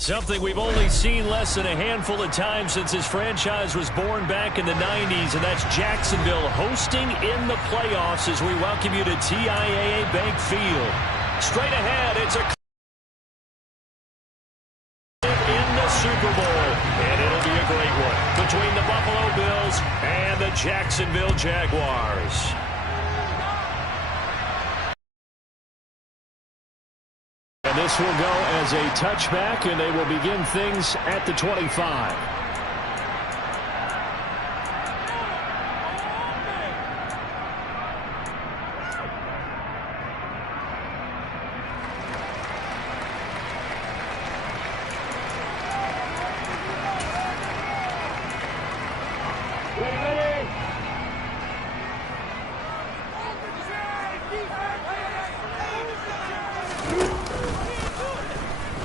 Something we've only seen less than a handful of times since his franchise was born back in the 90s, and that's Jacksonville hosting in the playoffs as we welcome you to TIAA Bank Field. Straight ahead, it's a in the Super Bowl, and it'll be a great one between the Buffalo Bills and the Jacksonville Jaguars. And this will go as a touchback, and they will begin things at the 25.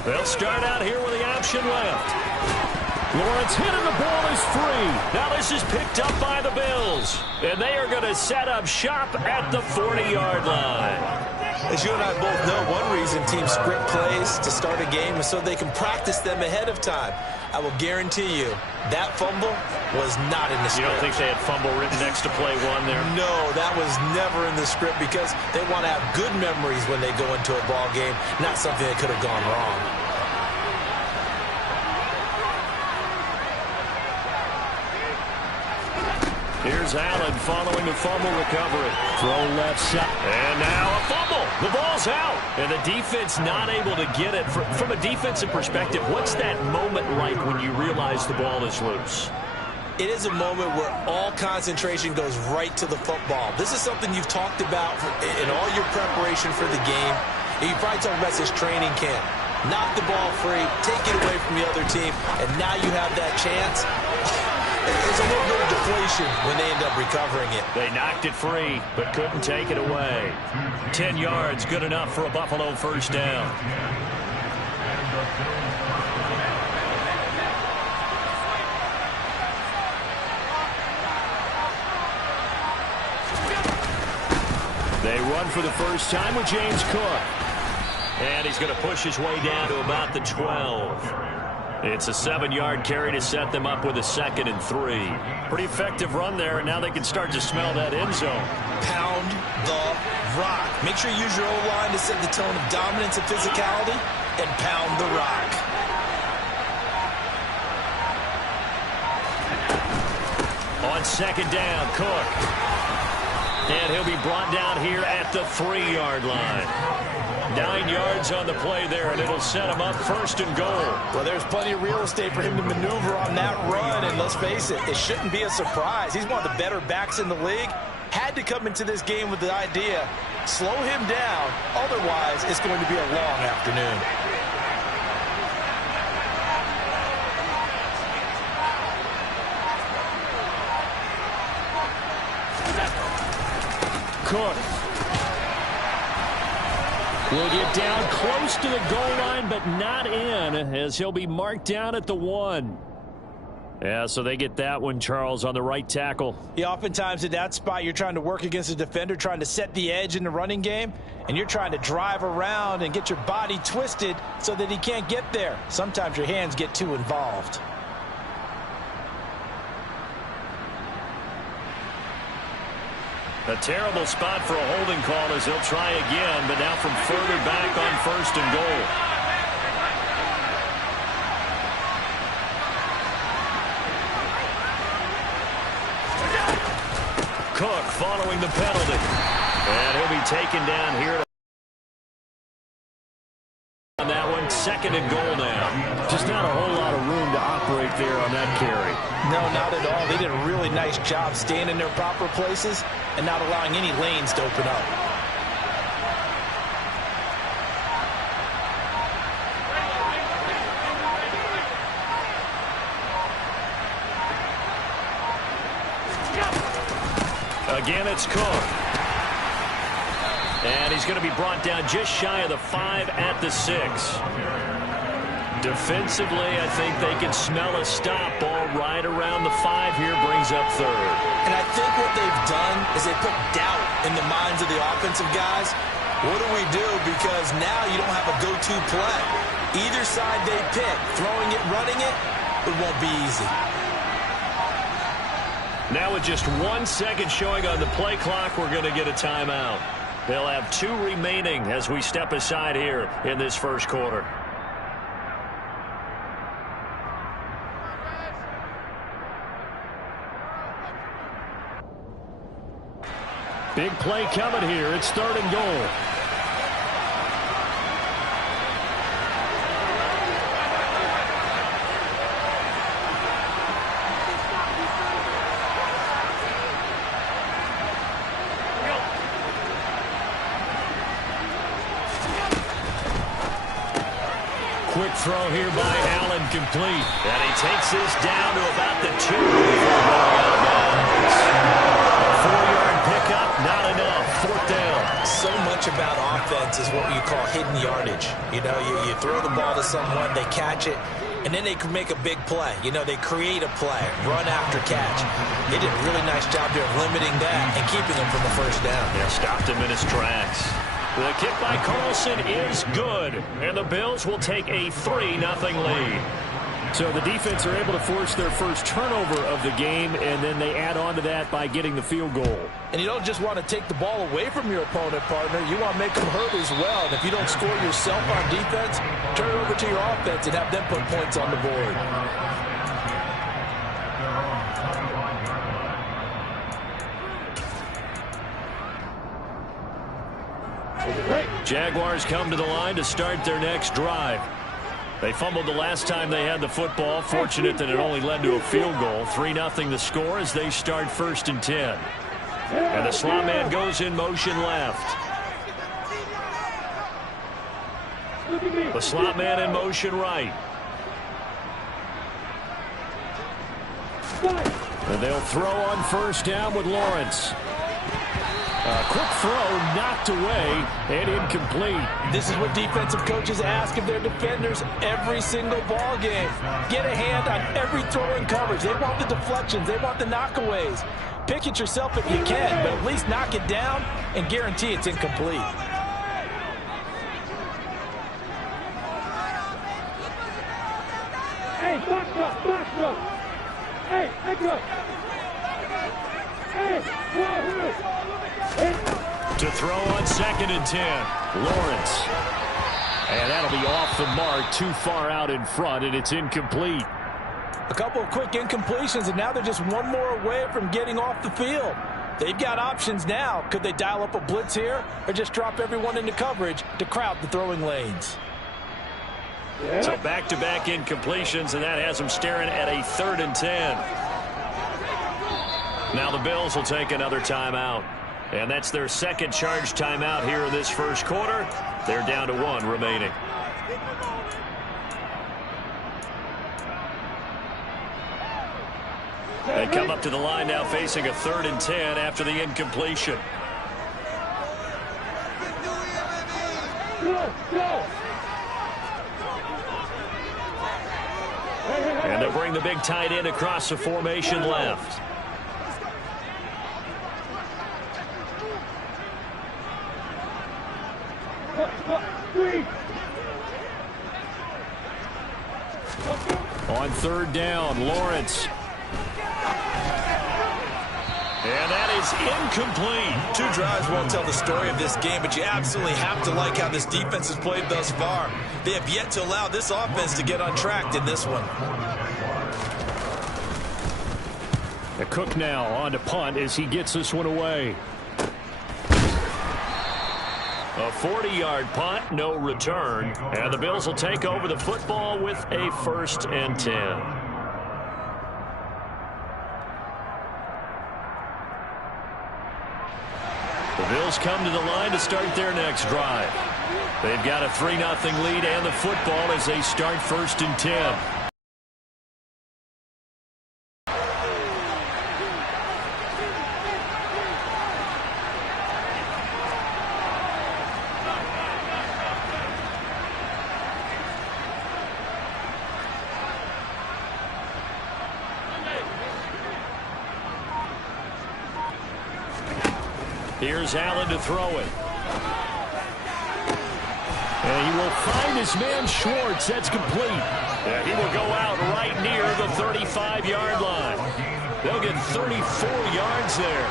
They'll start out here with the option left. Lawrence hit and the ball is free. Now this is picked up by the Bills. And they are going to set up shop at the 40-yard line. As you and I both know, one reason teams script plays to start a game is so they can practice them ahead of time. I will guarantee you that fumble was not in the script. You don't think they had fumble written next to play one there? No, that was never in the script because they want to have good memories when they go into a ball game, not something that could have gone wrong. Here's Allen following the fumble recovery. Throw left side. And now a fumble. The ball's out. And the defense not able to get it. From a defensive perspective, what's that moment like when you realize the ball is loose? It is a moment where all concentration goes right to the football. This is something you've talked about in all your preparation for the game. And you probably talked about this training camp. Knock the ball free, take it away from the other team, and now you have that chance. There's a little bit of deflation when they end up recovering it. They knocked it free, but couldn't take it away. 10 yards, good enough for a Buffalo first down. They run for the first time with James Cook. And he's going to push his way down to about the 12. It's a 7-yard carry to set them up with a 2nd and 3. Pretty effective run there, and now they can start to smell that end zone. Pound the rock. Make sure you use your O-line to set the tone of dominance and physicality, and pound the rock. On 2nd down, Cook. And he'll be brought down here at the 3-yard line. 9 yards on the play there, and it'll set him up 1st and goal. Well, there's plenty of real estate for him to maneuver on that run, and let's face it, it shouldn't be a surprise. He's one of the better backs in the league. Had to come into this game with the idea, slow him down, otherwise it's going to be a long afternoon. Cook will get down close to the goal line, but not in, as he'll be marked down at the 1. Yeah, so they get that one, Charles, on the right tackle. Yeah, oftentimes at that spot, you're trying to work against a defender, trying to set the edge in the running game, and you're trying to drive around and get your body twisted so that he can't get there. Sometimes your hands get too involved. A terrible spot for a holding call as they'll try again, but now from further back on 1st and goal. Cook following the penalty. And he'll be taken down here on that one. 2nd and goal now. Just not a whole lot of room to operate there on that carry. No, not at all. They did a really nice job staying in their proper places and not allowing any lanes to open up. Again, it's Cook. And he's going to be brought down just shy of the 5 at the 6. Defensively, I think they can smell a stop. Ball right around the 5 here, brings up 3rd. And I think what they've done is they put doubt in the minds of the offensive guys. What do we do? Because now you don't have a go-to play. Either side they pick, throwing it, running it, it won't be easy. Now with just 1 second showing on the play clock, we're going to get a timeout. They'll have 2 remaining as we step aside here in this first quarter. Big play coming here. It's 3rd and goal. Quick throw here by Allen, complete. And he takes this down to about the 2 before going out of bounds. A 4-yard pickup, not enough. 4th down. So much about offense is what you call hidden yardage. You know, you throw the ball to someone, they catch it, and then they can make a big play. You know, they create a play, run after catch. They did a really nice job there of limiting that and keeping him from the 1st down. Yeah, stopped him in his tracks. The kick by Carlson is good, and the Bills will take a 3-0 lead. So the defense are able to force their first turnover of the game, and then they add on to that by getting the field goal. And you don't just want to take the ball away from your opponent, partner. You want to make them hurt as well. And if you don't score yourself on defense, turn it over to your offense and have them put points on the board. Jaguars come to the line to start their next drive. They fumbled the last time they had the football. Fortunate that it only led to a field goal. 3-0 the score as they start 1st and 10. And the slot man goes in motion left. The slot man in motion right. And they'll throw on 1st down with Lawrence. A quick throw knocked away and incomplete. This is what defensive coaches ask of their defenders every single ball game. Get a hand on every throw in coverage. They want the deflections. They want the knockaways. Pick it yourself if you can, but at least knock it down and guarantee it's incomplete. Hey, box up. Hey, extra. Hey, to throw on 2nd and 10, Lawrence. And that'll be off the mark, too far out in front, and it's incomplete. A couple of quick incompletions, and now they're just one more away from getting off the field. They've got options now. Could they dial up a blitz here or just drop everyone into coverage to crowd the throwing lanes? So back-to-back incompletions, and that has them staring at a 3rd and 10. Now the Bills will take another timeout. And that's their 2nd charge timeout here in this first quarter. They're down to 1 remaining. They come up to the line now facing a 3rd and 10 after the incompletion. And they'll bring the big tight end across the formation left. On 3rd down, Lawrence. And that is incomplete. 2 drives won't tell the story of this game, but you absolutely have to like how this defense has played thus far. They have yet to allow this offense to get untracked in this one. The Cook now on to punt as he gets this one away. A 40-yard punt, no return. And the Bills will take over the football with a 1st and 10. The Bills come to the line to start their next drive. They've got a 3-0 lead and the football as they start 1st and 10. Here's Allen to throw it. And he will find his man Schwartz. That's complete. And he will go out right near the 35-yard line. They'll get 34 yards there.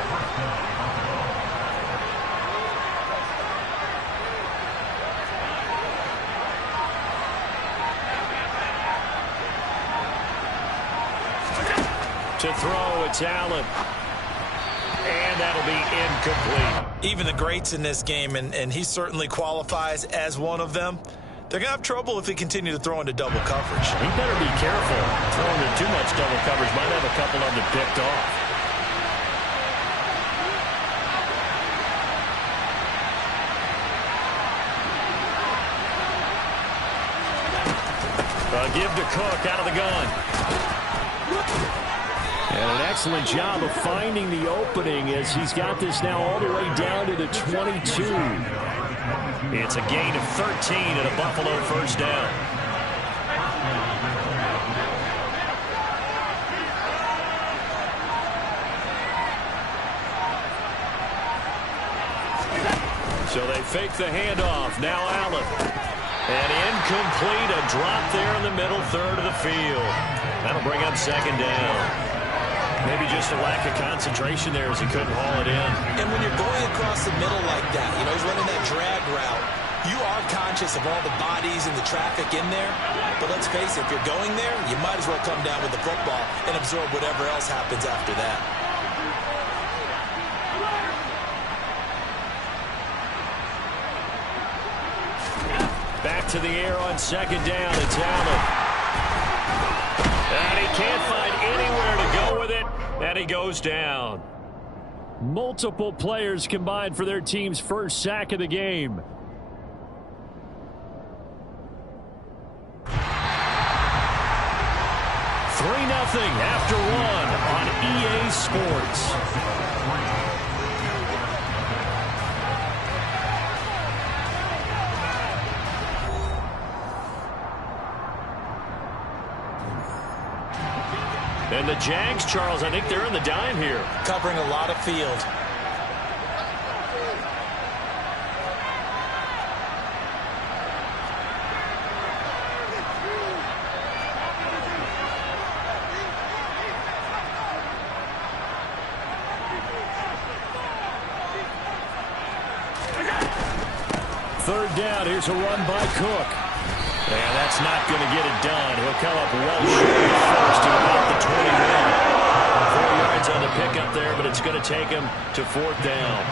To throw, it's Allen. And that'll be incomplete. Even the greats in this game, and he certainly qualifies as one of them, they're going to have trouble if they continue to throw into double coverage. He better be careful. Throwing into too much double coverage might have a couple of them picked off. A give to Cook out of the gun. And an excellent job of finding the opening as he's got this now all the way down to the 22. It's a gain of 13 and a Buffalo first down. So they fake the handoff. Now Allen. And incomplete. A drop there in the middle third of the field. That'll bring up second down. Maybe just a lack of concentration there as he couldn't haul it in. And when you're going across the middle like that, you know, he's running that drag route, you are conscious of all the bodies and the traffic in there. But let's face it, if you're going there, you might as well come down with the football and absorb whatever else happens after that. Back to the air on second down. It's Allen. And he can't find anywhere to go with it. And he goes down. Multiple players combined for their team's first sack of the game. Three 0 after one on EA Sports. And the Jags, Charles, I think they're in the dime here. Covering a lot of field. Third down, here's a run by Cook. And that's not going to get it done. He'll come up well short of first at about the 21. 4 yards on the pickup there, but it's going to take him to fourth down.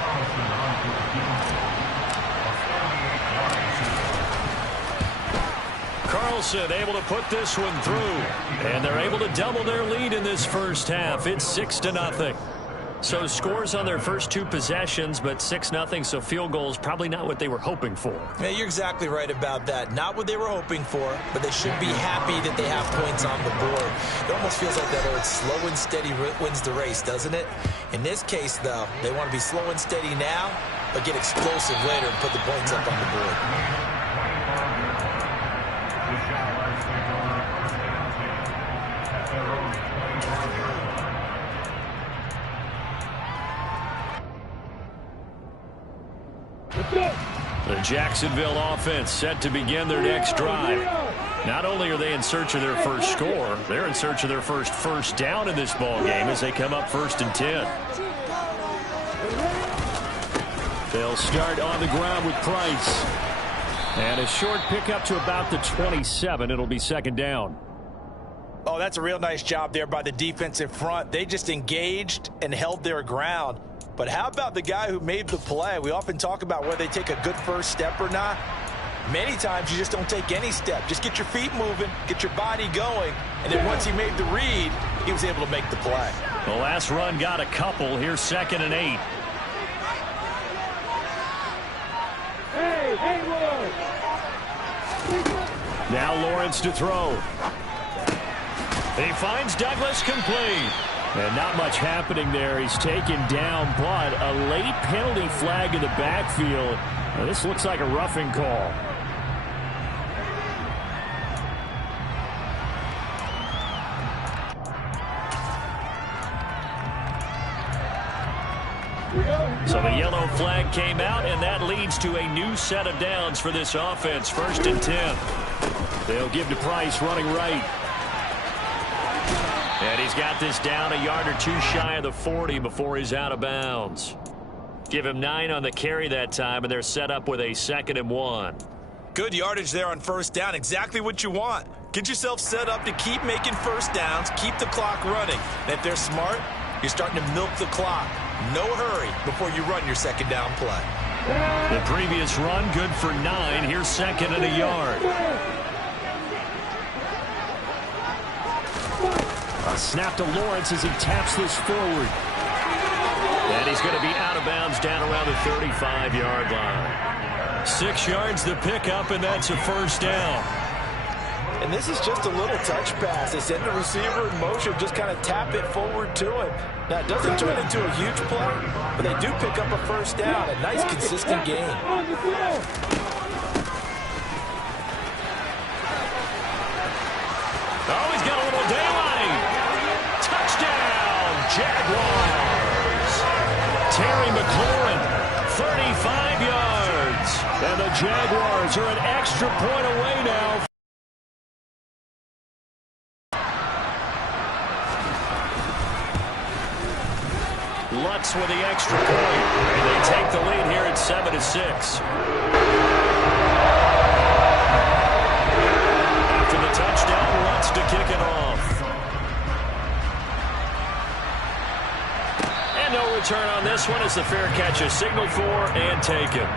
Carlson able to put this one through. And they're able to double their lead in this first half. It's 6-0. So scores on their first two possessions, but 6-0, so field goals probably not what they were hoping for. Yeah, you're exactly right about that. Not what they were hoping for, but they should be happy that they have points on the board. It almost feels like that old slow and steady wins the race, doesn't it? In this case, though, they want to be slow and steady now, but get explosive later and put the points up on the board. The Jacksonville offense set to begin their next drive. Not only are they in search of their first score, they're in search of their first down in this ball game as they come up 1st and 10. They'll start on the ground with Price. And a short pickup to about the 27. It'll be second down. Oh, that's a real nice job there by the defensive front. They just engaged and held their ground. But how about the guy who made the play? We often talk about whether they take a good first step or not. Many times you just don't take any step. Just get your feet moving, get your body going, and then once he made the read, he was able to make the play. The last run got a couple. Here's 2nd and 8. Now Lawrence to throw. He finds Douglas complete. And not much happening there. He's taken down, but a late penalty flag in the backfield. Now, this looks like a roughing call. So the yellow flag came out, and that leads to a new set of downs for this offense. 1st and 10. They'll give to Price running right. And he's got this down a yard or two shy of the 40 before he's out of bounds. Give him 9 on the carry that time, and they're set up with a 2nd and 1. Good yardage there on 1st down. Exactly what you want. Get yourself set up to keep making 1st downs, keep the clock running. And if they're smart, you're starting to milk the clock. No hurry before you run your 2nd down play. The previous run, good for 9. Here's 2nd and a yard. A snap to Lawrence as he taps this forward. And he's going to be out of bounds down around the 35-yard line. 6 yards the pickup, and that's a 1st down. And this is just a little touch pass. They send the receiver in motion, just kind of tap it forward to him. Now, it doesn't turn into a huge play, but they do pick up a 1st down. A nice, consistent gain. Oh, he's got a little daylight. Touchdown, Jaguars. Terry McLaurin, 35 yards. And the Jaguars are an extra point away now. Lutz with the extra point. And they take the lead here at 7-6. After the touchdown, Lutz to kick it off. And no return on this one as the fair catch is signaled for and taken.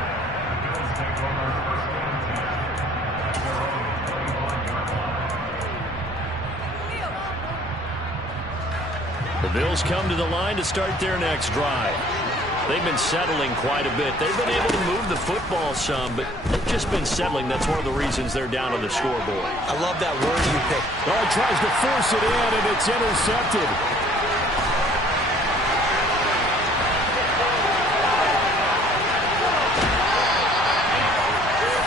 The Bills come to the line to start their next drive. They've been settling quite a bit. They've been able to move the football some, but they've just been settling. That's one of the reasons they're down on the scoreboard. I love that word you picked. Oh, he tries to force it in, and it's intercepted.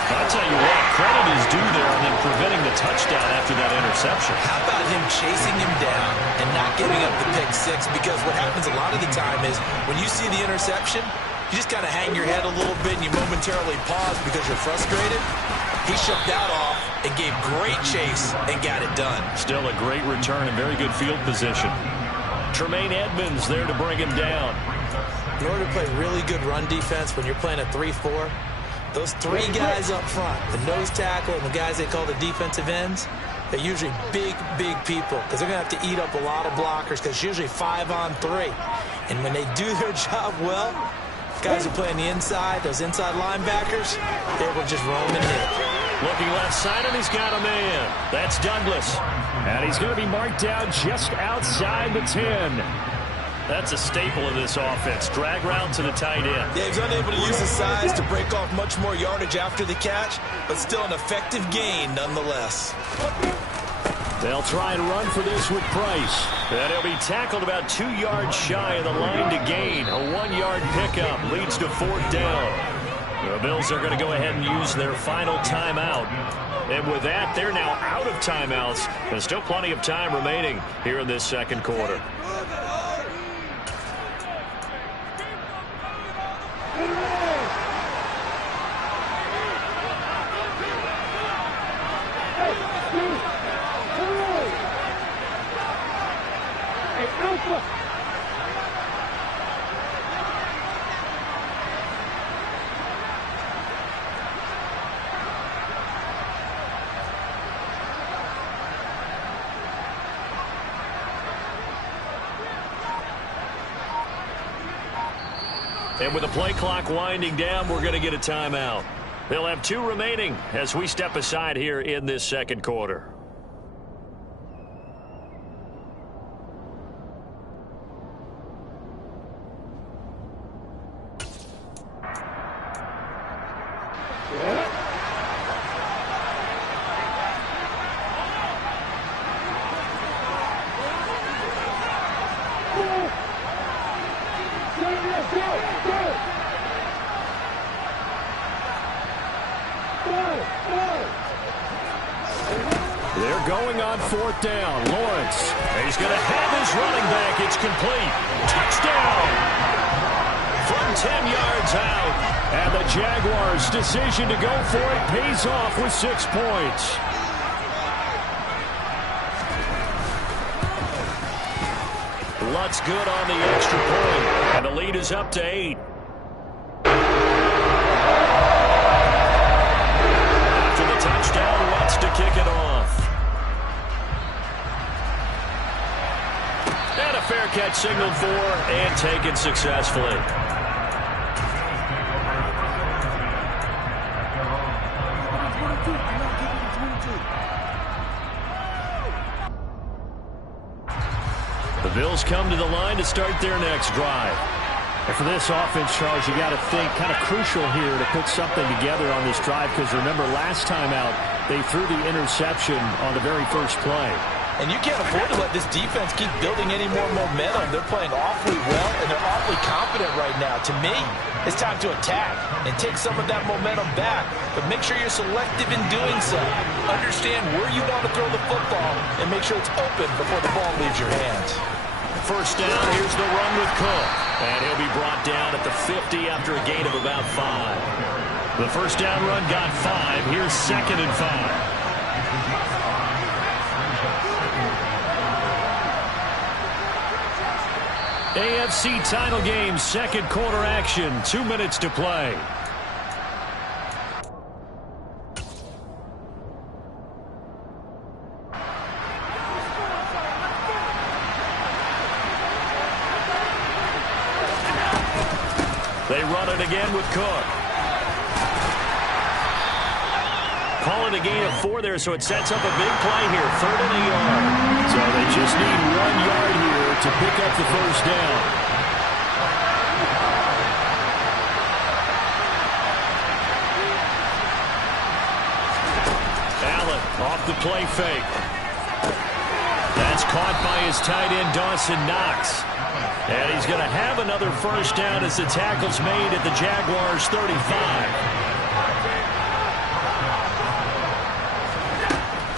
I'll tell you what, credit is due there on them preventing the touchdown after that interception. How about him chasing him down and not giving up the pick 6? Because what happens a lot of the time is when you see the interception, you just kind of hang your head a little bit and you momentarily pause because you're frustrated. He shook that off and gave great chase and got it done. Still a great return and very good field position. Tremaine Edmonds there to bring him down. In order to play really good run defense when you're playing a 3-4, those 3 guys up front, the nose tackle and the guys they call the defensive ends, they're usually big, big people because they're going to have to eat up a lot of blockers because it's usually 5-on-3. And when they do their job well, guys who play on the inside, those inside linebackers, they're able to just roam and hit. Looking left side, and he's got a man. That's Douglas. And he's going to be marked down just outside the 10. That's a staple of this offense. Drag route to the tight end. Yeah, he's unable to use his size to break off much more yardage after the catch, but still an effective gain nonetheless. They'll try and run for this with Price. And he'll be tackled about 2 yards shy of the line to gain. A 1-yard pickup leads to 4th down. The Bills are going to go ahead and use their final timeout. And with that, they're now out of timeouts. There's still plenty of time remaining here in this 2nd quarter. And with the play clock winding down, we're going to get a timeout. They'll have 2 remaining as we step aside here in this 2nd quarter. They're going on 4th down. Lawrence. He's going to have his running back. It's complete. Touchdown. from 10 yards out. And the Jaguars' decision to go for it pays off with 6 points. Lutz good on the extra point, and the lead is up to 8. After the touchdown, Lutz to kick it off. And a fair catch signaled for and taken successfully. The Bills come to the line to start their next drive. And for this offense, Charles, you got to think kind of crucial here to put something together on this drive, because remember last time out they threw the interception on the very first play. And you can't afford to let this defense keep building any more momentum. They're playing awfully well, and they're awfully confident right now. To me, it's time to attack and take some of that momentum back. But make sure you're selective in doing so. Understand where you want to throw the football and make sure it's open before the ball leaves your hands. First down, here's the run with Cook. And he'll be brought down at the 50 after a gain of about 5. The first down run got 5. Here's 2nd and 5. AFC title game, second quarter action, 2 minutes to play. They run it again with Cook. Call it a gain of 4 there, so it sets up a big play here, 3rd and a yard. So they just need 1 yard here to pick up the first down. Allen off the play fake. That's caught by his tight end, Dawson Knox. And he's going to have another first down as the tackle's made at the Jaguars' 35.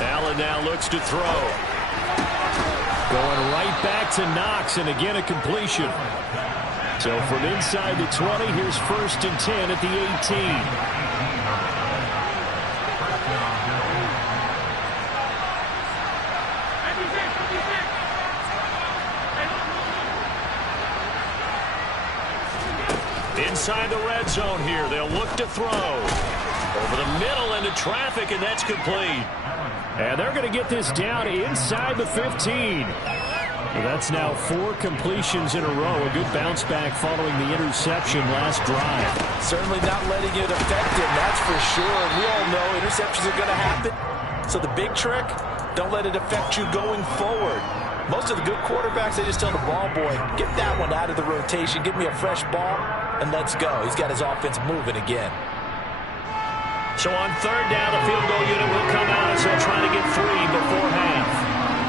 Allen now looks to throw. Going right back to Knox, and again a completion. So from inside the 20, here's 1st and 10 at the 18. Inside the red zone here, they'll look to throw. Over the middle into traffic, and that's complete. And they're going to get this down inside the 15. That's now 4 completions in a row. A good bounce back following the interception last drive. Certainly not letting it affect him, that's for sure. We all know interceptions are going to happen. So the big trick, don't let it affect you going forward. Most of the good quarterbacks, they just tell the ball boy, get that one out of the rotation, give me a fresh ball, and let's go. He's got his offense moving again. So on 3rd down, the field goal unit will come out as they'll try to get 3 before half.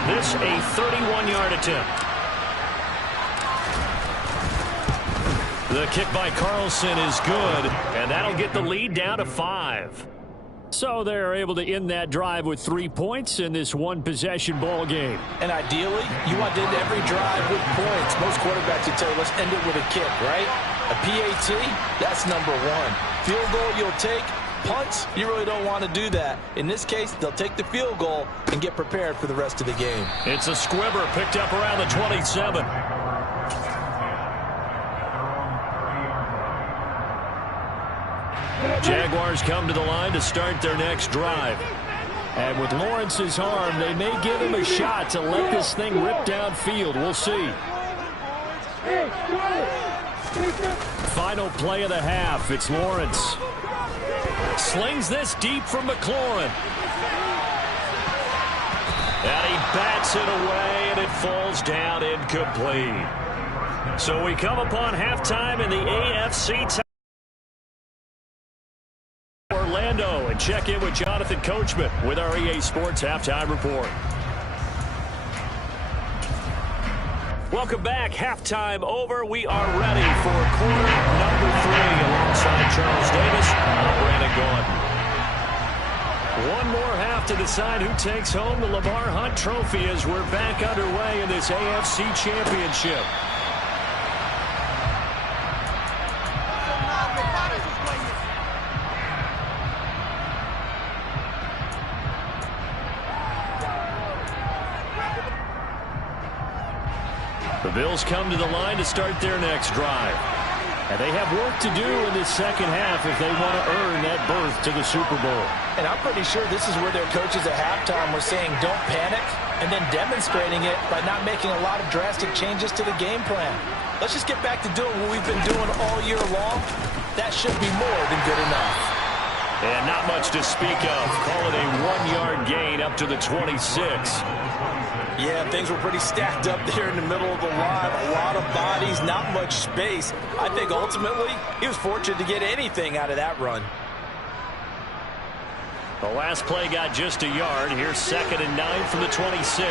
This a 31-yard attempt. The kick by Carlson is good, and that'll get the lead down to 5. So they're able to end that drive with 3 points in this one-possession ball game. And ideally, you want to end every drive with points. Most quarterbacks would tell you, let's end it with a kick, right? A PAT, that's number 1. Field goal you'll take. Punts, you really don't want to do that. In this case, they'll take the field goal and get prepared for the rest of the game. It's a squibber picked up around the 27. Jaguars come to the line to start their next drive. And with Lawrence's arm, they may give him a shot to let this thing rip downfield. We'll see. Final play of the half. It's Lawrence. Slings this deep from McLaurin. And he bats it away, and it falls down incomplete. So we come upon halftime in the AFC Orlando and check in with Jonathan Coachman with our EA Sports Halftime Report. Welcome back. Halftime over. We are ready for quarter number 3 alongside Charles Davis. I'm Brandon Gaudin. One more half to decide who takes home the Lamar Hunt Trophy as we're back underway in this AFC Championship. The Bills come to the line to start their next drive. And they have work to do in this second half if they want to earn that berth to the Super Bowl. And I'm pretty sure this is where their coaches at halftime were saying don't panic, and then demonstrating it by not making a lot of drastic changes to the game plan. Let's just get back to doing what we've been doing all year long. That should be more than good enough. And not much to speak of. Call it a 1-yard gain up to the 26. Yeah, things were pretty stacked up there in the middle of the line. A lot of bodies, not much space. I think ultimately he was fortunate to get anything out of that run. The last play got just a yard. Here's 2nd and 9 from the 26.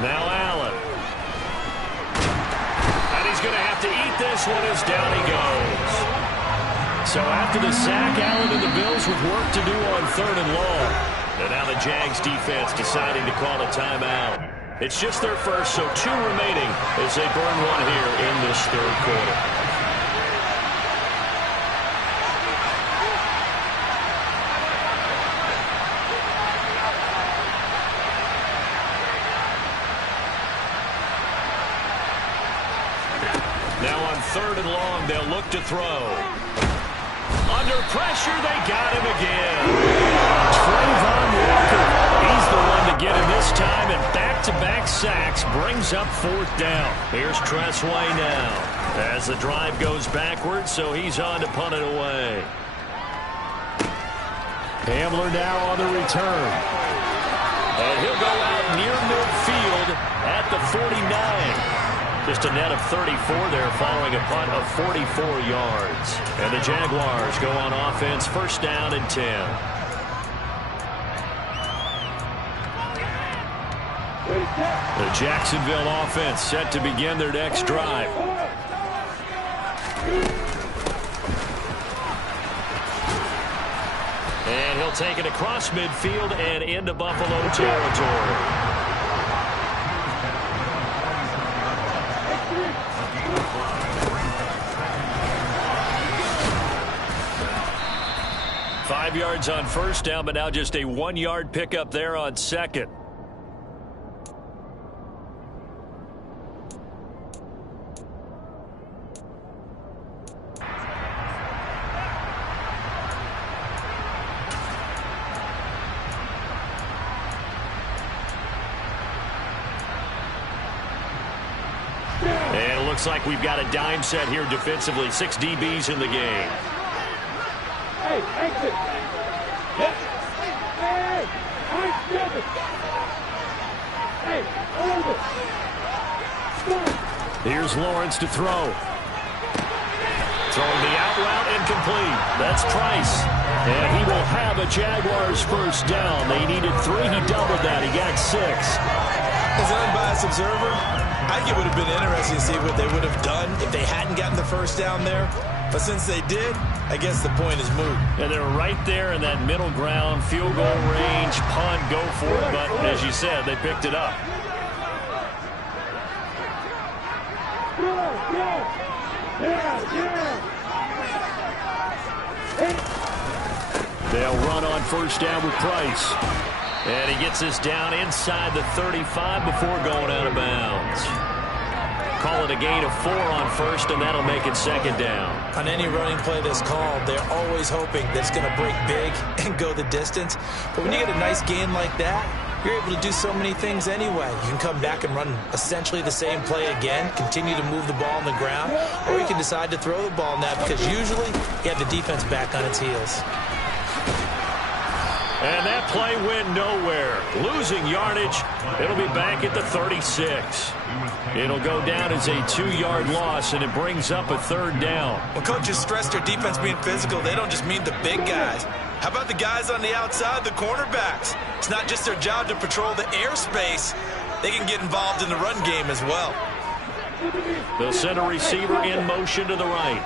Now Allen. And he's going to have to eat this one as down he goes. So after the sack, Allen and the Bills with work to do on 3rd and long. And now the Jags defense deciding to call a timeout. It's just their first, so 2 remaining as they burn one here in this 3rd quarter. Now on 3rd and long, they'll look to throw. Under pressure, they got him again. Trayvon Walker, he's the one to get him this time, and back-to-back sacks brings up 4th down. Here's Tressway now as the drive goes backwards, so he's on to punt it away. Hamler now on the return. And he'll go out near midfield at the 49. Just a net of 34 there following a punt of 44 yards. And the Jaguars go on offense, 1st down and 10. The Jacksonville offense set to begin their next drive. And he'll take it across midfield and into Buffalo territory. Five yards on 1st down, but now just a 1-yard pickup there on 2nd. And it looks like we've got a dime set here defensively. 6 DBs in the game. Hey, exit. Hey, hey, over. Here's Lawrence to throw. Throwing the out route incomplete. That's Price. And he will have a Jaguars 1st down. They needed 3. He doubled that. He got 6. As an unbiased observer, I think it would have been interesting to see what they would have done if they hadn't gotten the 1st down there. But since they did, I guess the point is moot. And they're right there in that middle ground, field goal range, punt, go for it. But as you said, they picked it up. They'll run on 1st down with Price. And he gets this down inside the 35 before going out of bounds. Call it a gain of 4 on 1st, and that'll make it 2nd down. On any running play that's called, they're always hoping that it's going to break big and go the distance. But when you get a nice gain like that, you're able to do so many things anyway. You can come back and run essentially the same play again, continue to move the ball on the ground, or you can decide to throw the ball now because usually you have the defense back on its heels. And that play went nowhere. Losing yardage. It'll be back at the 36. It'll go down as a 2-yard loss, and it brings up a 3rd down. When coaches stress their defense being physical, they don't just mean the big guys. How about the guys on the outside, the cornerbacks? It's not just their job to patrol the airspace. They can get involved in the run game as well. The center receiver in motion to the right.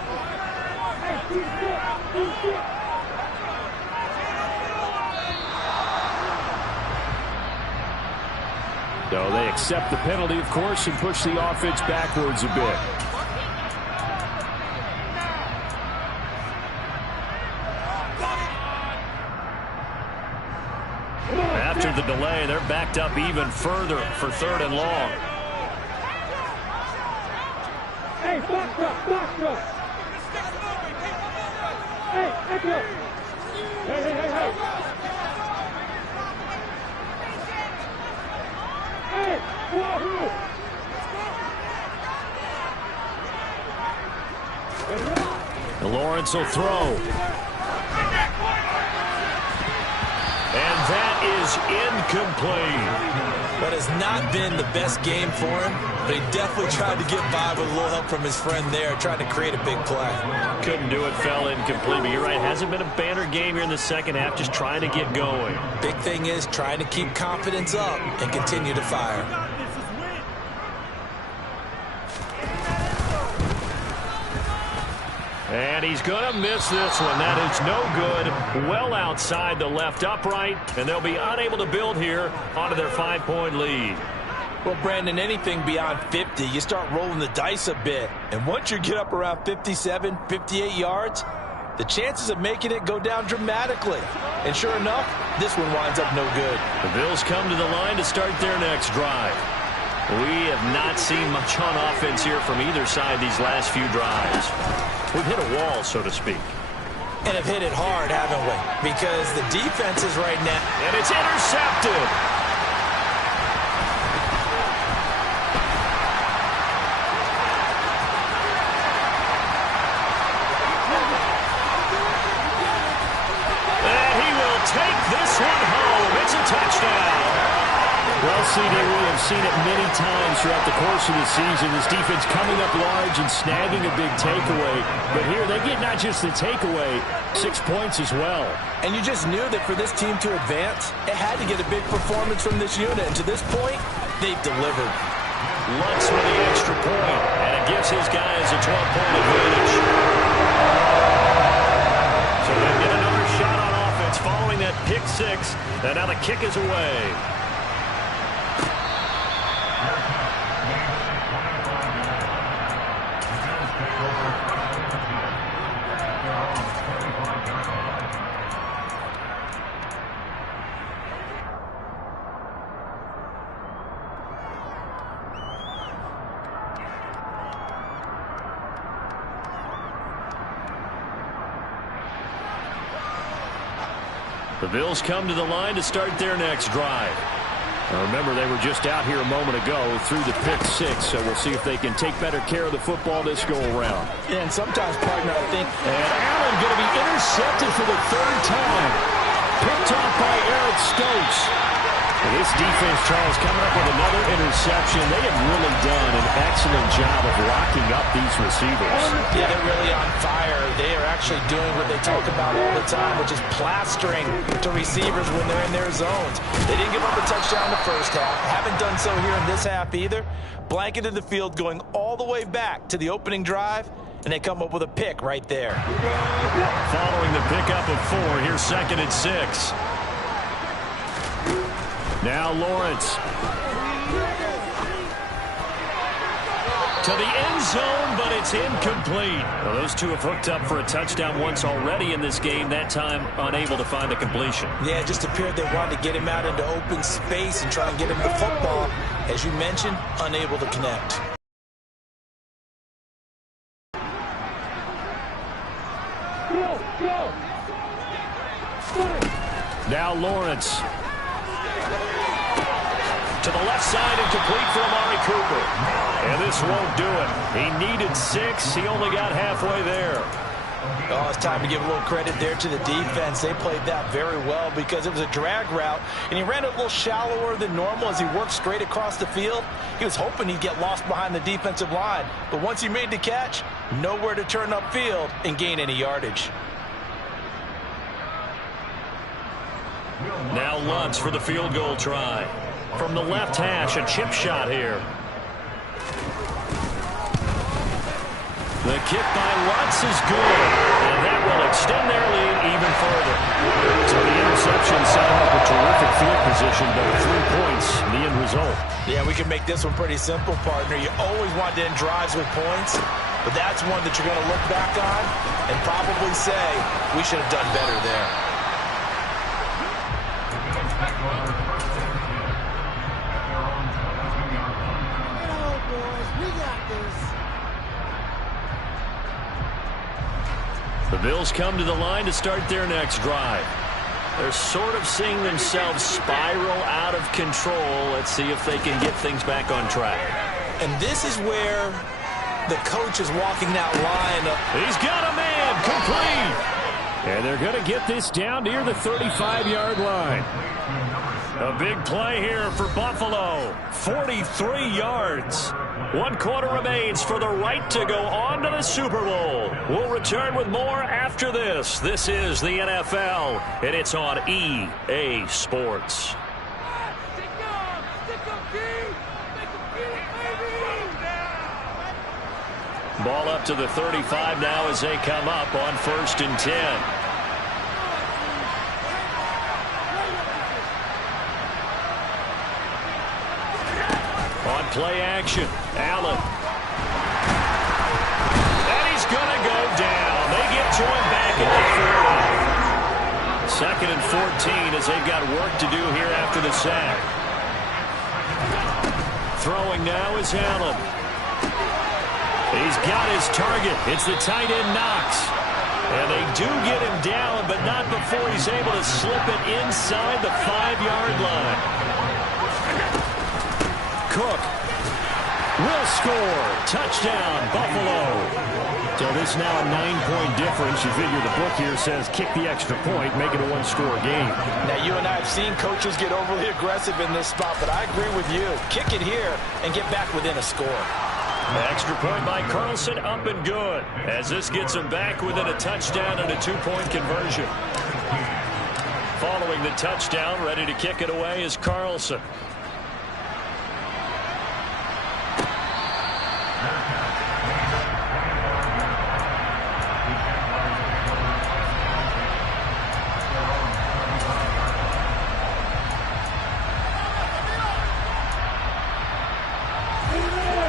So they accept the penalty, of course, and push the offense backwards a bit. the delay. They're backed up even further for 3rd and long. Hey, box up. Hey, echo. Hey. Hey, whoa. Lawrence will throw. And that is incomplete. That has not been the best game for him, but he definitely tried to get by with a little help from his friend there, trying to create a big play. Couldn't do it, fell incomplete. But you're right, hasn't been a banner game here in the second half, just trying to get going. Big thing is trying to keep confidence up and continue to fire. And he's going to miss this one. That is no good. Well outside the left upright, and they'll be unable to build here onto their 5-point lead. Well, Brandon, anything beyond 50, you start rolling the dice a bit. And once you get up around 57, 58 yards, the chances of making it go down dramatically. And sure enough, this one winds up no good. The Bills come to the line to start their next drive. We have not seen much on offense here from either side these last few drives. We've hit a wall, so to speak. And have hit it hard, haven't we? Because the defense is right now. And it's intercepted. And he will take this one home. It's a touchdown. Well, CD, we have seen it many times throughout the course of the season. This defense coming up large and snagging a big takeaway. But here, they get not just the takeaway, 6 points as well. And you just knew that for this team to advance, it had to get a big performance from this unit. And to this point, they've delivered. Lutz with the extra point, and it gives his guys a 12-point advantage. So they get another shot on offense following that pick six. And now the kick is away. The Bills come to the line to start their next drive. Now remember, they were just out here a moment ago through the pick six, so we'll see if they can take better care of the football this go-around. Yeah, and sometimes, partner, I think... And Allen going to be intercepted for the 3rd time. Picked off by Eric Stokes. And this defense, Charles, coming up with another interception. They have really done an excellent job of locking up these receivers. Yeah, they're really on fire. They are actually doing what they talk about all the time, which is plastering to receivers when they're in their zones. They didn't give up a touchdown the first half. Haven't done so here in this half either. Blanketed the field going all the way back to the opening drive, and they come up with a pick right there. Following the pickup of 4, here's 2nd and 6. Now Lawrence. To the end zone, but it's incomplete. Well, those two have hooked up for a touchdown once already in this game, that time unable to find a completion. Yeah, it just appeared they wanted to get him out into open space and try and get him the football. As you mentioned, unable to connect. Now Lawrence. To the left side and complete for Amari Cooper. And this won't do it. He needed 6. He only got halfway there. Oh, it's time to give a little credit there to the defense. They played that very well because it was a drag route, and he ran it a little shallower than normal as he worked straight across the field. He was hoping he'd get lost behind the defensive line, but once he made the catch, nowhere to turn upfield and gain any yardage. Now Lutz for the field goal try. From the left hash, a chip shot here. The kick by Lutz is good, and that will extend their lead even further. So the interception set up a terrific field position, but 3 points, the end result. Yeah, we can make this one pretty simple, partner. You always want to end drives with points, but that's one that you're going to look back on and probably say, we should have done better there. The Bills come to the line to start their next drive. They're sort of seeing themselves spiral out of control. Let's see if they can get things back on track. And this is where the coach is walking that line. He's got a man complete. And they're going to get this down near the 35-yard line. A big play here for Buffalo. 43 yards. 1 quarter remains for the right to go on to the Super Bowl. We'll return with more after this. This is the NFL, and it's on EA Sports. Ball up to the 35 now as they come up on 1st and 10. On play action, Allen. And he's going to go down. They get to him back at the 40. 2nd and 14 as they've got work to do here after the sack. Throwing now is Allen. He's got his target. It's the tight end Knox. And they do get him down, but not before he's able to slip it inside the 5-yard line. Cook will score. Touchdown, Buffalo. So this now a 9-point difference. You figure the book here says kick the extra point, make it a 1-score game. Now, you and I have seen coaches get overly aggressive in this spot, but I agree with you. Kick it here and get back within a score. Extra point by Carlson, up and good. As this gets him back within a touchdown and a 2-point conversion. Following the touchdown, ready to kick it away is Carlson.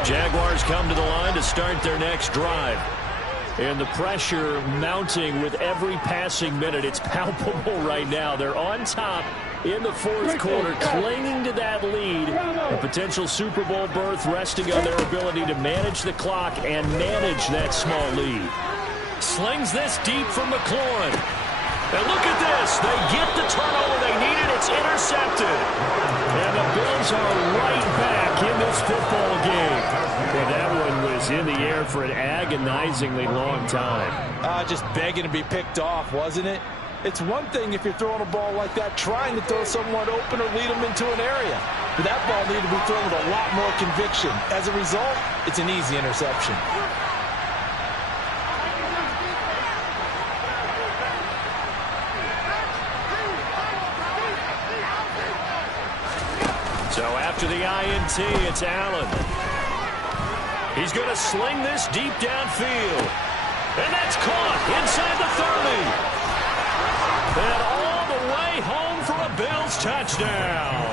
Jaguars come to the line to start their next drive. And the pressure mounting with every passing minute. It's palpable right now. They're on top in the 4th quarter, clinging to that lead. A potential Super Bowl berth resting on their ability to manage the clock and manage that small lead. Slings this deep from McLaurin. And look at this. They get the turnover they needed. It's intercepted. And the Bills are right back in this football game. Well, that one was in the air for an agonizingly long time. Just begging to be picked off, wasn't it? It's one thing if you're throwing a ball like that, trying to throw someone open or lead them into an area. But that ball needed to be thrown with a lot more conviction. As a result, it's an easy interception. So after the INT, it's Allen. He's going to sling this deep downfield. And that's caught inside the 30. And all the way home for a Bills touchdown.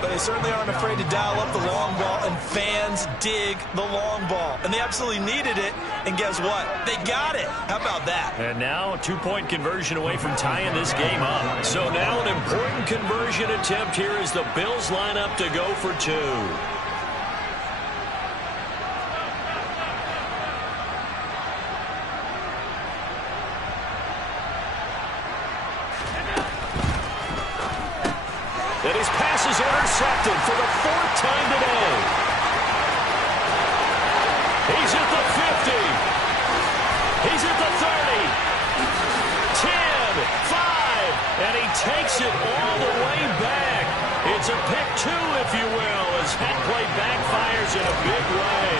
But they certainly aren't afraid to dial up the long ball, and fans dig the long ball. And they absolutely needed it, and guess what? They got it. How about that? And now a 2-point conversion away from tying this game up. So now an important conversion attempt here as the Bills line up to go for 2. And his pass is intercepted for the 4th time today. He's at the 50. He's at the 30. 10, 5, and he takes it all the way back. It's a pick 2, if you will, as that play backfires in a big way.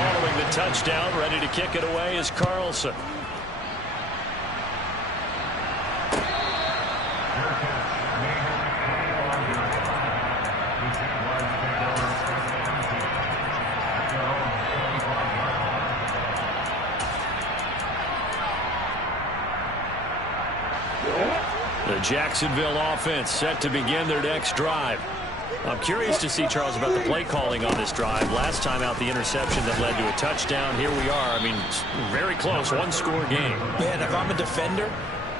Following the touchdown, ready to kick it away is Carlson. The Jacksonville offense set to begin their next drive. I'm curious to see, Charles, about the play calling on this drive. Last time out, the interception that led to a touchdown. Here we are. I mean, very close, 1-score game. Man, if I'm a defender,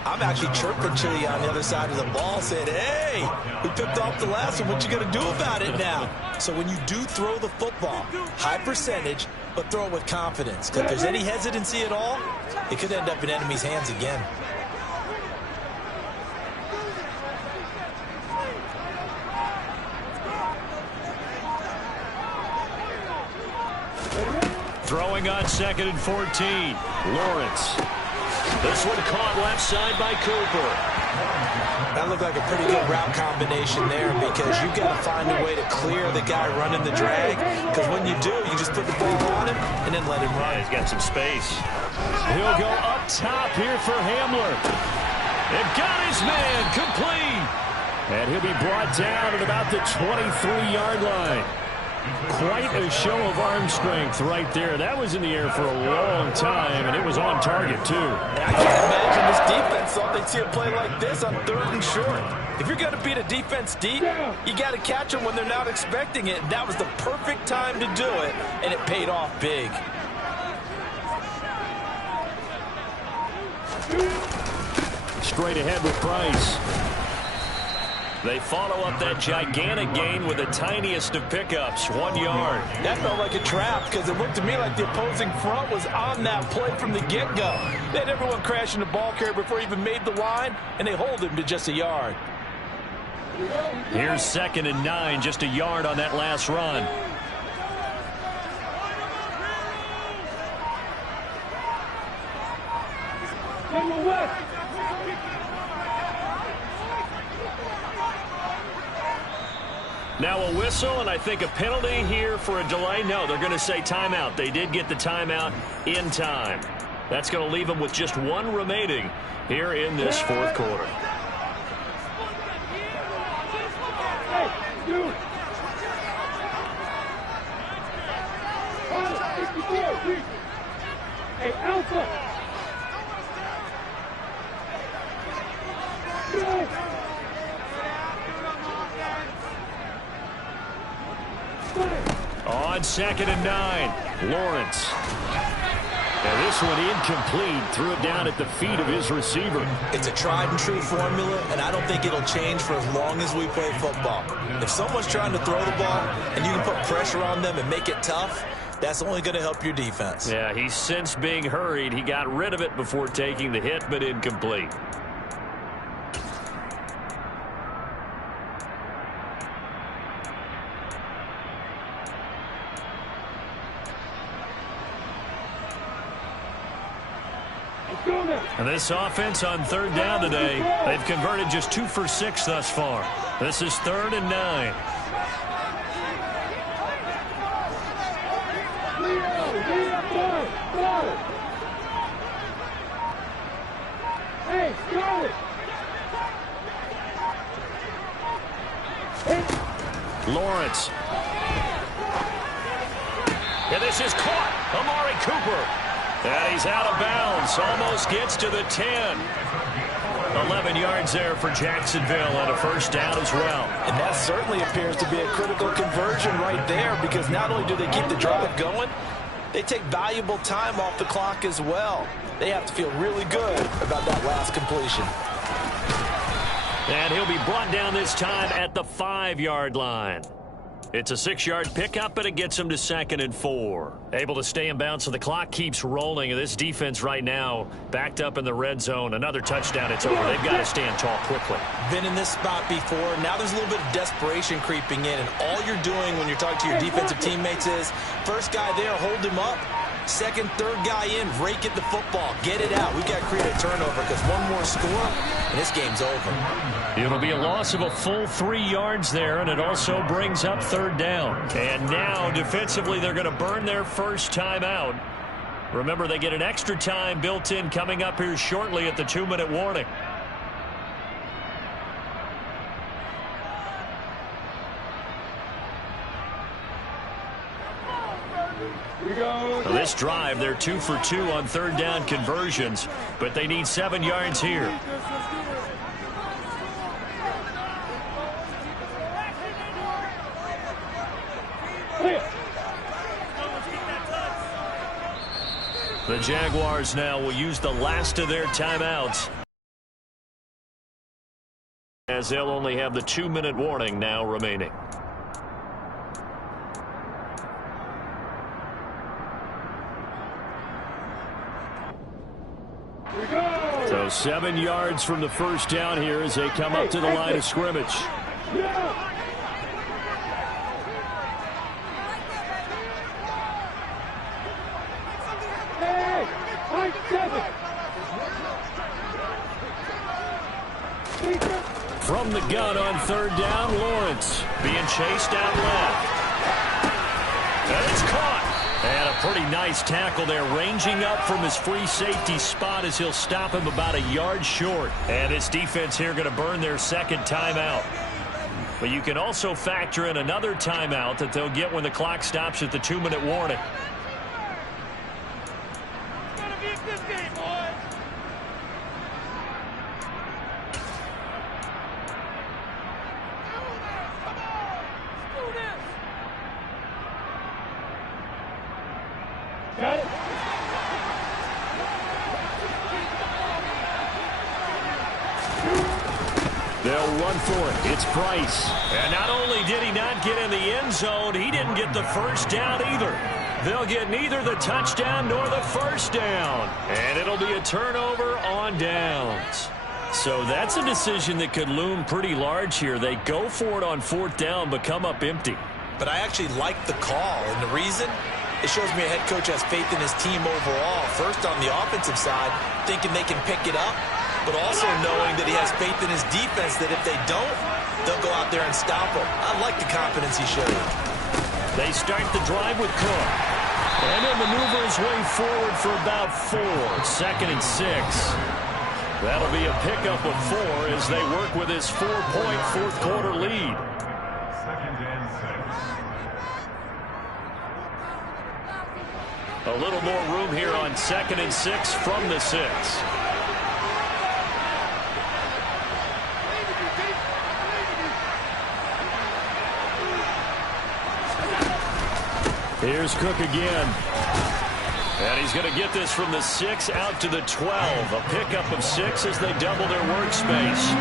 I'm actually chirping Chili on the other side of the ball, saying, hey, we picked off the last one. What you going to do about it now? So when you do throw the football, high percentage, but throw it with confidence. Because if there's any hesitancy at all, it could end up in enemy's hands again. Throwing on 2nd and 14. Lawrence. This one caught left side by Cooper. That looked like a pretty good route combination there because you've got to find a way to clear the guy running the drag. Because when you do, you just put the ball on him and then let him run. Yeah, he's got some space. He'll go up top here for Hamler. It got his man complete. And he'll be brought down at about the 23-yard line. Quite a show of arm strength right there. That was in the air for a long time, and it was on target, too. I can't imagine this defense thought they'd see a play like this on 3rd and short. If you're going to beat a defense deep, you got to catch them when they're not expecting it. That was the perfect time to do it, and it paid off big. Straight ahead with Price. They follow up that gigantic gain with the tiniest of pickups, 1 yard. That felt like a trap because it looked to me like the opposing front was on that play from the get-go. They had everyone crashing the ball carrier before he even made the line, and they hold him to just a yard. Here's 2nd and 9, just a yard on that last run. Now a whistle, and I think a penalty here for a delay. No, they're going to say timeout. They did get the timeout in time. That's going to leave them with just 1 remaining here in this 4th quarter. Hey, Alpha! On 2nd and 9, Lawrence. And this one incomplete. Threw it down at the feet of his receiver. It's a tried and true formula, and I don't think it'll change for as long as we play football. If someone's trying to throw the ball and you can put pressure on them and make it tough, that's only going to help your defense. Yeah, he's since being hurried. He got rid of it before taking the hit, but incomplete. And this offense on 3rd down today, they've converted just 2 for 6 thus far. This is 3rd and 9. Hey, Scarlett! Lawrence. And this is caught. Amari Cooper. And he's out of bounds. Almost gets to the 10. 11 yards there for Jacksonville and a 1st down as well. And that certainly appears to be a critical conversion right there because not only do they keep the drive going, they take valuable time off the clock as well. They have to feel really good about that last completion. And he'll be brought down this time at the 5-yard line. It's a 6-yard pickup, and it gets him to 2nd and 4. Able to stay in bounds, so the clock keeps rolling. And this defense right now backed up in the red zone. Another touchdown, it's over. They've got to stand tall quickly. Been in this spot before. Now there's a little bit of desperation creeping in, and all you're doing when you're talking to your defensive teammates is, first guy there, hold him up. 2nd, 3rd guy in, rake at the football. Get it out. We've got to create a turnover because one more score, and this game's over. It'll be a loss of a full 3 yards there, and it also brings up 3rd down. And now, defensively, they're going to burn their first time out. Remember, they get an extra time built in coming up here shortly at the 2-minute warning. This drive, they're 2 for 2 on 3rd down conversions, but they need 7 yards here. The Jaguars now will use the last of their timeouts. as they'll only have the 2-minute warning now remaining. So 7 yards from the first down here as they come up to the line of scrimmage. From the gun on third down, Lawrence being chased out left. And it's caught. And a pretty nice tackle there, ranging up from his free safety spot as he'll stop him about a yard short. And this defense here going to burn their second timeout. But you can also factor in another timeout that they'll get when the clock stops at the 2-minute warning. They'll run for it. It's Price. And not only did he not get in the end zone, he didn't get the first down either. They'll get neither the touchdown nor the first down. And it'll be a turnover on downs. So that's a decision that could loom pretty large here. They go for it on fourth down, but come up empty. But I actually like the call, and the reason? It shows me a head coach has faith in his team overall. First on the offensive side, thinking they can pick it up, but also knowing that he has faith in his defense that if they don't, they'll go out there and stop him. I like the confidence he showed. They start the drive with Cook. And he'll maneuver his way forward for about 4. 2nd and 6. That'll be a pickup of 4 as they work with his 4-point fourth quarter lead. 2nd and 6. A little more room here on 2nd and 6 from the 6. Here's Cook again. And he's going to get this from the 6 out to the 12. A pickup of 6 as they double their workspace.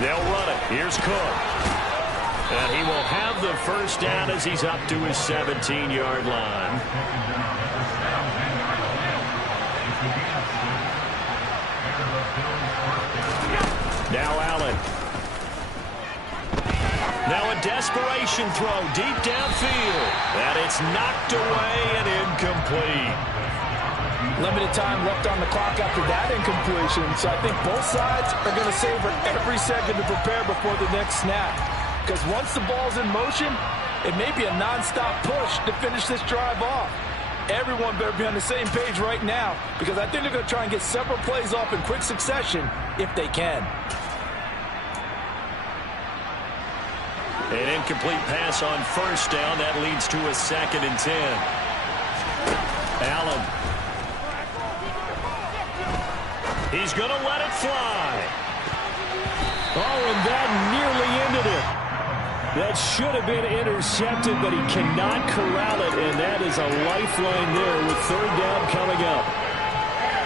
They'll run it. Here's Cook. And he will have the first down as he's up to his 17-yard line. Now Allen. Now a desperation throw deep downfield. And it's knocked away and incomplete. Limited time left on the clock after that incompletion. So I think both sides are going to savor every second to prepare before the next snap. Because once the ball's in motion, it may be a nonstop push to finish this drive off. Everyone better be on the same page right now, because I think they're going to try and get several plays off in quick succession if they can. An incomplete pass on first down. That leads to a 2nd and 10. Allen. He's going to let it fly. Oh, and that nearly ended it. That should have been intercepted, but he cannot corral it, and that is a lifeline there with third down coming up.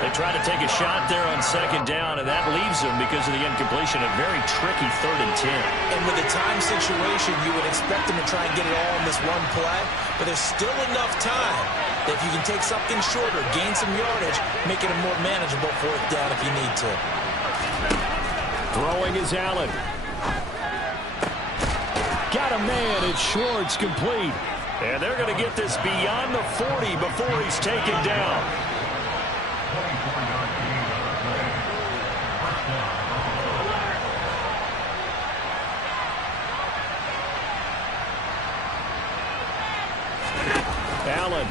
They try to take a shot there on 2nd down, and that leaves them, because of the incompletion, a very tricky 3rd and 10. And with a time situation, you would expect them to try and get it all in this one play, but there's still enough time that if you can take something shorter, gain some yardage, make it a more manageable 4th down if you need to. Throwing is Allen. Got a man, it's Schwartz, complete. And they're going to get this beyond the 40 before he's taken down. Allen.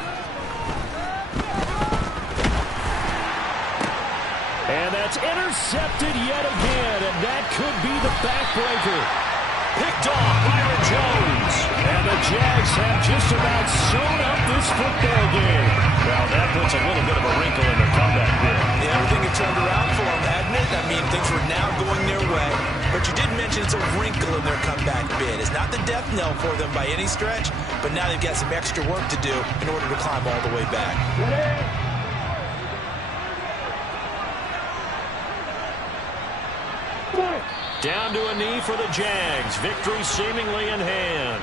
And that's intercepted yet again, and that could be the backbreaker. Picked off by Jones. And the Jags have just about sewn up this football game. Well, that puts a little bit of a wrinkle in their comeback there. Yeah, everything had turned around for them, hadn't it? I mean, things were now going their way. But you did mention it's a wrinkle in their comeback bid. It's not the death knell for them by any stretch, but now they've got some extra work to do in order to climb all the way back. Down to a knee for the Jags. Victory seemingly in hand.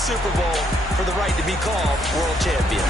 Super Bowl for the right to be called world champion.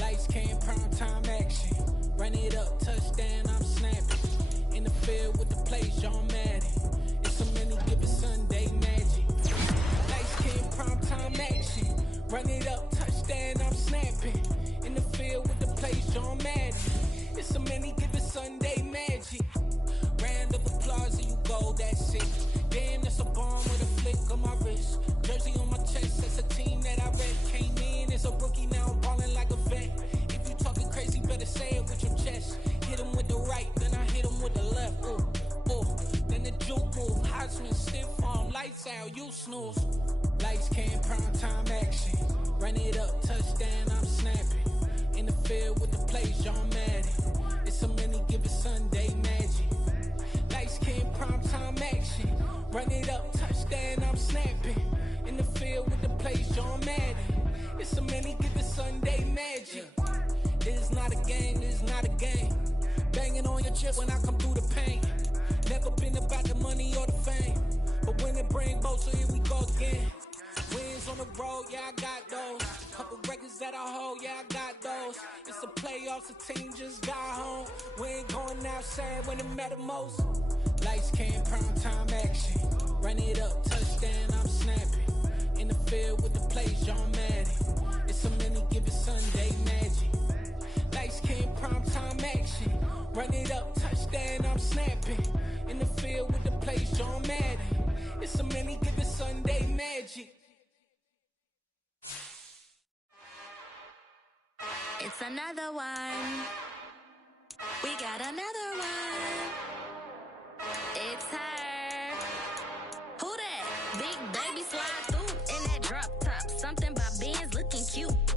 Lights came, prime time action. Run it up, touchdown, I'm snapping. In the field with the plays, John Madden. It's a many given Sunday magic. Lights came, prime time action. Run it up, touchdown, I'm snapping. In the field with the plays, John Madden. It's a many given Sunday magic. Round of applause and you go, that's it. Damn, that's a bomb with a flick on my wrist. Jersey on my chest, that's a team that I read. Came in as a rookie, now I'm balling like a vet. If you talking crazy, better say it with your chest. Hit him with the right, then I hit him with the left. Ooh, ooh. Then the juke move, high swing, stiff arm, lights out, you snooze. Lights came, prime time action. Run it up, touchdown, I'm snapping. In the field with the plays, John Madden. It's a many given Sunday magic. Lights came, prime time action. Run it up, touchdown, I'm snapping. In the field with the plays, John Madden. It's a many given Sunday magic. This is not a game, this is not a game. Banging on your chest when I come through the pain. Never been about the money or the fame. But when it bring both, so here we go again. Wins on the road, yeah, I got those. Couple records that I hold, yeah, I got those. It's the playoffs, the team just got home. We ain't going outside when it matter most. Lights came, prime time action. Run it up, touchdown, I'm snapping. In the field with the plays, John Madden. It's a many given Sunday magic. Run it up, touchdown, I'm snapping. In the field with the plays, John Madden. It's a many given Sunday magic. It's another one. We got another one. It's her. Who that? Big baby slide through in that drop top. Something about Benz looking cute.